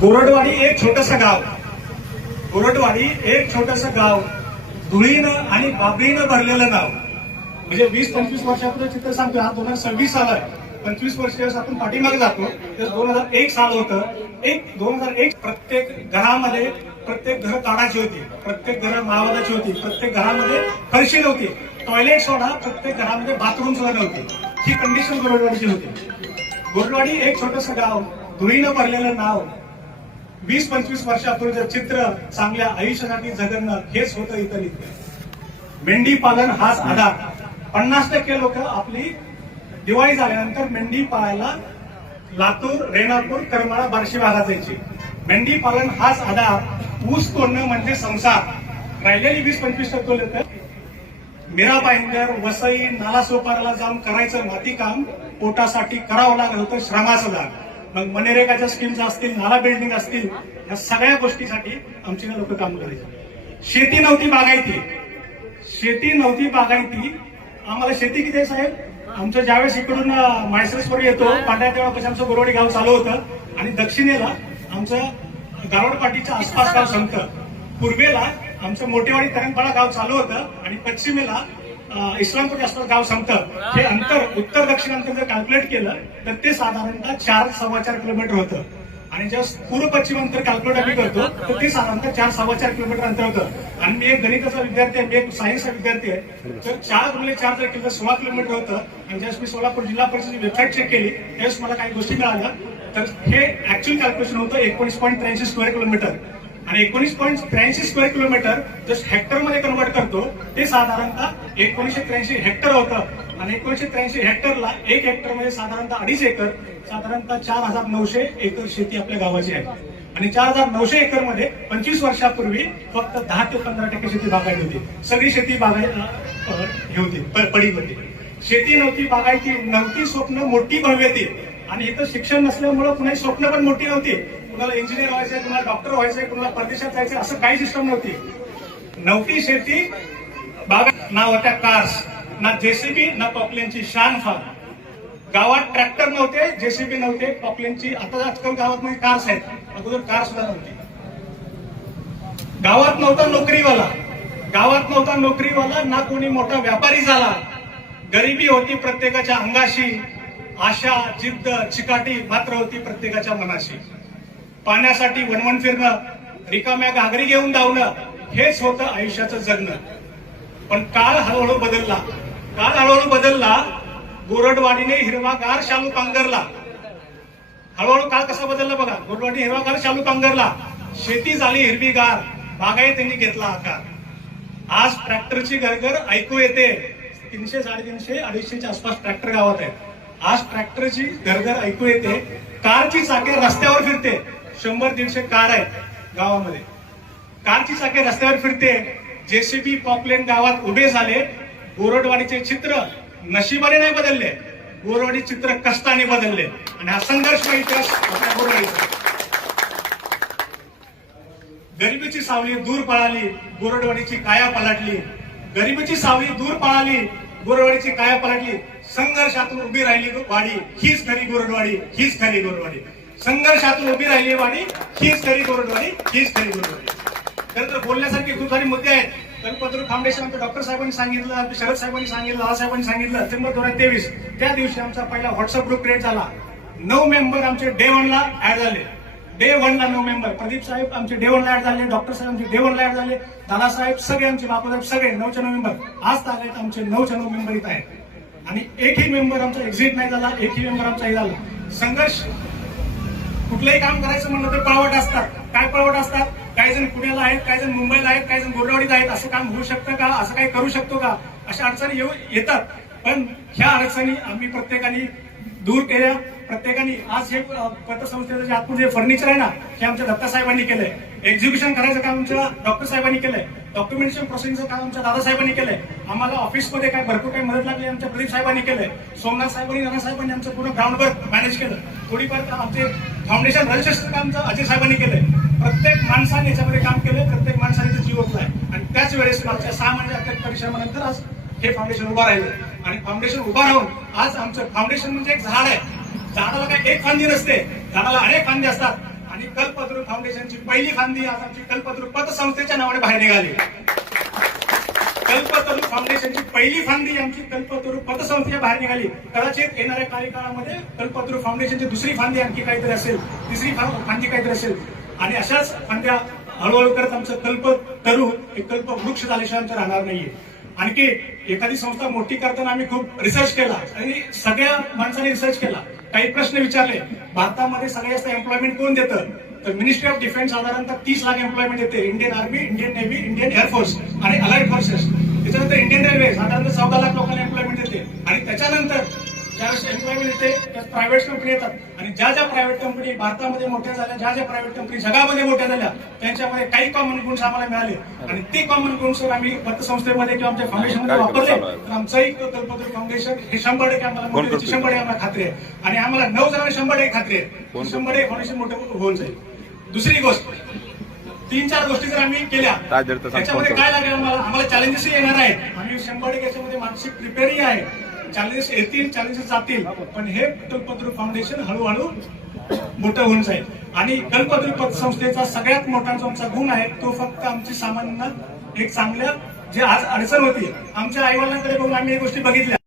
गोरडवाडी एक छोटंसं गाव, गोरडवाडी एक छोटंसं गाव, धुळीनं आणि बाबरीनं भरलेलं नाव. म्हणजे 20-25 वर्षापूर्वी चित्र सांगतो, हा 2026 साल आहे. 25 वर्ष आपण पाठीमागे जातो तर 2001 साल होतं. 2001 प्रत्येक घरामध्ये प्रत्येक घर काढायची होती, प्रत्येक घर मावादाची होती, प्रत्येक घरामध्ये फरशी नव्हती, टॉयलेट सोडा प्रत्येक घरामध्ये बाथरूम सुद्धा नव्हती. ही कंडिशन गोरडवाडीची होती. गोरडवाडी एक छोटंसं गाव, धुळीनं भरलेलं नाव. 20-25 वर्षापूर्वीचं चित्र चांगल्या आयुष्यासाठी जगणं हेच होतं इतर इथं. मेंढी पालन हाच आधार. 50% लोक आपली दिवाळी झाल्यानंतर मेंढी पाळायला लातूर, रेणापूर, करमाळा, बार्शी भागात जायची. मेंढी पालन हाच आधार. ऊस तोडणं म्हणजे संसार. राहिलेली 20-25% लोक मीरा भाईंदर, वसई, नालासोपाराला जाऊन करायचं माती काम पोटासाठी करावं लागत होतं, श्रमाचं दाग. मग मनरेगाच्या स्कीम्स असतील, नाला बिल्डिंग असतील, या सगळ्या गोष्टीसाठी आमची लोक काम करायची. शेती नव्हती, बागायती. शेती नव्हती, बागायती. आम्हाला शेती किती आहे साहेब? आमचं ज्यावेळेस इकडून माळशिरसवर येतो पांढऱ्या तेव्हापासून आमचं गोरवाडी गाव चालू होतं आणि दक्षिणेला आमचं गारवडपाटीच्या आसपास गाव संपतं. पूर्वेला आमचं मोठेवाडी तरणपाडा गाव चालू होतं आणि पश्चिमेला इस्लामपूर आसपास गाव संपतं. हे अंतर उत्तर दक्षिण अंतर जर कॅल्क्युलेट केलं तर ते साधारणतः 4-4.25 किलोमीटर होतं. आणि जेव्हा पूर्व पश्चिम अंतर कॅल्क्युलेट आम्ही करतो तर ते साधारणतः 4-4.25 किलोमीटर अंतर होतं. आणि मी एक गणिताचा विद्यार्थी आहे, मी एक सायन्सचा विद्यार्थी आहे. तर 4×4 जर केलं 16 किलोमीटर होतं. आणि ज्यावेळेस मी सोलापूर जिल्हा परिषदेची वेबसाईट चेक केली त्यावेळेस मला काही गोष्टी मिळाल्या. तर हे ऍक्च्युअल कॅल्क्युलेशन होतं 19.83 स्क्वेअर किलोमीटर. आणि 19.83 स्क्वेअर किलोमीटर जस्ट हेक्टरमध्ये कन्वर्ट करतो ते साधारणतः 1983 हेक्टर होतं. आणि 1983 हेक्टरला 1 हेक्टरमध्ये साधारणतः 2.5 एकर, साधारणतः 4,900 एकर शेती आपल्या गावाची आहे. आणि 4,900 एकर मध्ये 25 वर्षापूर्वी फक्त 10 ते 15% शेती बागायती होती. सगळी शेती बागायती होती, पडी होती. शेती नव्हती, बागायती नव्हती, स्वप्न मोठी भव्यती. आणि इथं शिक्षण नसल्यामुळं कुणाची स्वप्न पण मोठी नव्हती. कुणाला इंजिनियर व्हायचंय, कुणाला डॉक्टर व्हायचंय, कुणाला परदेशात जायचंय, असं काही सिस्टम नव्हती शेती बागा. ना होत्या कार्स, ना जेसीबी, ना पॉपलेनची शान फार. गावात ट्रॅक्टर नव्हते, जेसीबी नव्हते, पॉपलेनची. आता आजकाल गावात मध्ये कार्स आहेत, अगोदर कार सुद्धा नव्हती. गावात नव्हता नोकरीवाला, गावात नव्हता नोकरीवाला, ना कोणी मोठा व्यापारी झाला. गरिबी होती प्रत्येकाच्या अंगाशी, आशा, जिद्द, चिकाटी मात्र होती प्रत्येकाच्या मनाशी. पाण्यासाठी वणवण फिरणं, रिकाम्या घागरी घेऊन धावणं हेच होतं आयुष्याचं जगणं. पण काळ हळूहळू बदलला, काळ हळूहळू बदलला. गोरडवाडीने हिरवागार शालू पांघरला. हळूहळू काळ कसा बदलला बघा. गोरडवाडी हिरवागार शालू पांघरला, शेती झाली हिरवीगार, बागायत त्यांनी घेतला आकार. आज ट्रॅक्टरची गरगर ऐकू येते. 300, 350, 250च्या आसपास ट्रॅक्टर गावात आहेत. आज ट्रॅक्टरची गरगर ऐकू येते. कारची चाके रस्त्यावर फिरते. 100-150 कार आहेत गावामध्ये. कारची चाके रस्त्यावर फिरते. जेसीबी, पॉपलेन गावात उभे झाले. गोरडवाडीचे चित्र नशिबाने नाही बदलले, गोरडवाडी चित्र कष्टाने बदलले. आणि हा संघर्षमय इतिहास आपल्या गोरडवाडीचा. गरिबीची सावली दूर पळाली, गोरडवाडीची काया पलटली. गरिबीची सावली दूर पळाली, गोरडवाडीची काया पलटली. संघर्षातून उभी राहिली वाडी, हीच खरी गोरडवाडी, हीच खरी गोरडवाडी. संघर्षातून उभी राहिली वाडी, हीच खरी गोरडवाडी, हीच खरी गोरडवाडी. खरं तर बोलण्यासारखे खूप सारे मुद्दे आहेत. कल्पतरू फाउंडेशन आमच्या डॉक्टर साहेबांनी सांगितलं, आमच्या शरद साहेबांनी सांगितलं, दादासाहेबांनी सांगितलं. डिसेंबर 2023 त्या दिवशी आमचा पहिला व्हॉट्सअप ग्रुप क्रिएट झाला. 9 मेंबर आमचे डे 1ला ऍड झाले. डे 1ला 9 मेंबर. प्रदीप साहेब आमचे डे 1ला ऍड झाले, डॉक्टर साहेब आमचे डे 1ला ऍड झाले, दादासाहेब सगळे आमचे, बापूसाहेब सगळे 9च्या 9 मेंबर. आज तागायत आमचे 9च्या 9 मेंबर इथं आहेत. आणि एकही मेंबर आमचा एक्झिट नाही झाला, एकही मेंबर आमचा हे झाला. संघर्ष कुठलंही काम करायचं म्हणलं तर पळवट असतात. काय पळवट असतात? काही जण पुण्याला आहेत, काही जण मुंबईला आहेत, काही जण गोरडवाडीत आहेत. असं काम होऊ शकतं का? असं काही करू शकतो का? अशा अडचणी येतात. पण ह्या अडचणी आम्ही प्रत्येकाने दूर केल्या. प्रत्येकाने आज हे पतसंस्थेचं जे आतमध्ये फर्निचर आहे ना, हे आमच्या दत्तासाहेबांनी केलंय. एक्झिबिशन करायचं काम आमच्या डॉक्टर साहेबांनी केलंय. डॉक्युमेंटेशन प्रोसेसिंगचं काम आमच्या दादासाहेबांनी केलंय. आम्हाला ऑफिसमध्ये काय भरपूर काही मदत लागली आमच्या प्रदीप साहेबांनी केलंय. सोमनाथ साहेबांनी, नाना साहेबांनी आमचं पूर्ण ग्राउंडवर्क मॅनेज केलं. थोडीफार आमचे फाउंडेशन रजिस्टर काम अजय साहेबांनी केलंय. प्रत्येक माणसाने याच्यामध्ये काम केलंय, प्रत्येक माणसाने जीव ओतलाय. आणि त्याच वेळेस मागच्या 6 महिन्याच्या परिश्रमानंतर आज हे फाउंडेशन उभा राहिलं. आणि फाउंडेशन उभा राहून आज आमचं फाउंडेशन म्हणजे एक झाड आहे. झाडाला काय एक फांदी नसते, झाडाला अनेक फांदी असतात. आणि कल्पतरू फाउंडेशनची पहिली फांदी आज आमची कल्पतरू पतसंस्थेच्या नावाने बाहेर निघाली. कल्पतरू फाउंडेशनची पहिली फांदी आमची कल्पतरू पतसंस्थेच्या बाहेर निघाली. कदाचित येणाऱ्या कार्यकाळामध्ये कल्पतरू फाउंडेशनची दुसरी फांदी आणखी काहीतरी असेल, तिसरी फांदी काहीतरी असेल आणि अशाच फांद्या हळूहळू करत आमचं कल्पतरू एक कल्पवृक्ष झाल्याशिवाय आमचं राहणार नाहीये. आणखी एखादी संस्था मोठी करताना आम्ही खूप रिसर्च केला आणि सगळ्या माणसांनी रिसर्च केला. काही प्रश्न विचारले. भारतामध्ये सगळ्यात जास्त एम्प्लॉयमेंट कोण देतं? तर मिनिस्ट्री ऑफ डिफेन्स साधारणतः 30 लाख एम्प्लॉयमेंट देते. Indian army, Indian navy, Indian air force आणि अलाइड फोर्सेस. त्याच्यानंतर इंडियन रेल्वे साधारणतः 14 लाख लोकांना एम्प्लॉयमेंट देते. आणि त्याच्यानंतर ज्यावेळेस एम्प्लॉयमेंट येते त्या प्रायव्हेट कंपनी येतात आणि ज्या ज्या प्रायव्हेट कंपनी भारतामध्ये मोठ्या झाल्या, ज्या ज्या प्रायव्हेट कंपनी जगामध्ये मोठ्या झाल्या, त्यांच्यामध्ये काही कॉमन गुण आम्हाला मिळाले आणि ते कॉमन गुण सर आम्ही पतसंस्थेमध्ये किंवा आमच्या फाउंडेशनमध्ये वापरले तर आमचंही कल्पतरू फाउंडेशन हे 100% आम्हाला मोठं 100% आम्हाला खात्री आहे. आणि आम्हाला 9 जणांना 100% खात्री आहे 100% फाउंडेशन मोठं होऊन जाईल. दुसरी गोष्ट, 3-4 गोष्टी जर आम्ही केल्या त्याच्यामध्ये काय लागेल आम्हाला चॅलेंजेसही येणार आहेत. आम्ही 100% याच्यामध्ये मानसिक प्रिपेअरही आहे. चॅलेंजेस येतील, चॅलेंजेस जातील, पण हे कल्पतरू फाउंडेशन हळूहळू मोठं होऊन जाईल. आणि कल्पतरू पतसंस्थेचा सगळ्यात मोठा जो आमचा गुण आहे तो फक्त आमची सामान्य एक चांगल्या जे आज अडचण होती आमच्या आईवडिलांकडे बघून आम्ही या गोष्टी बघितल्या.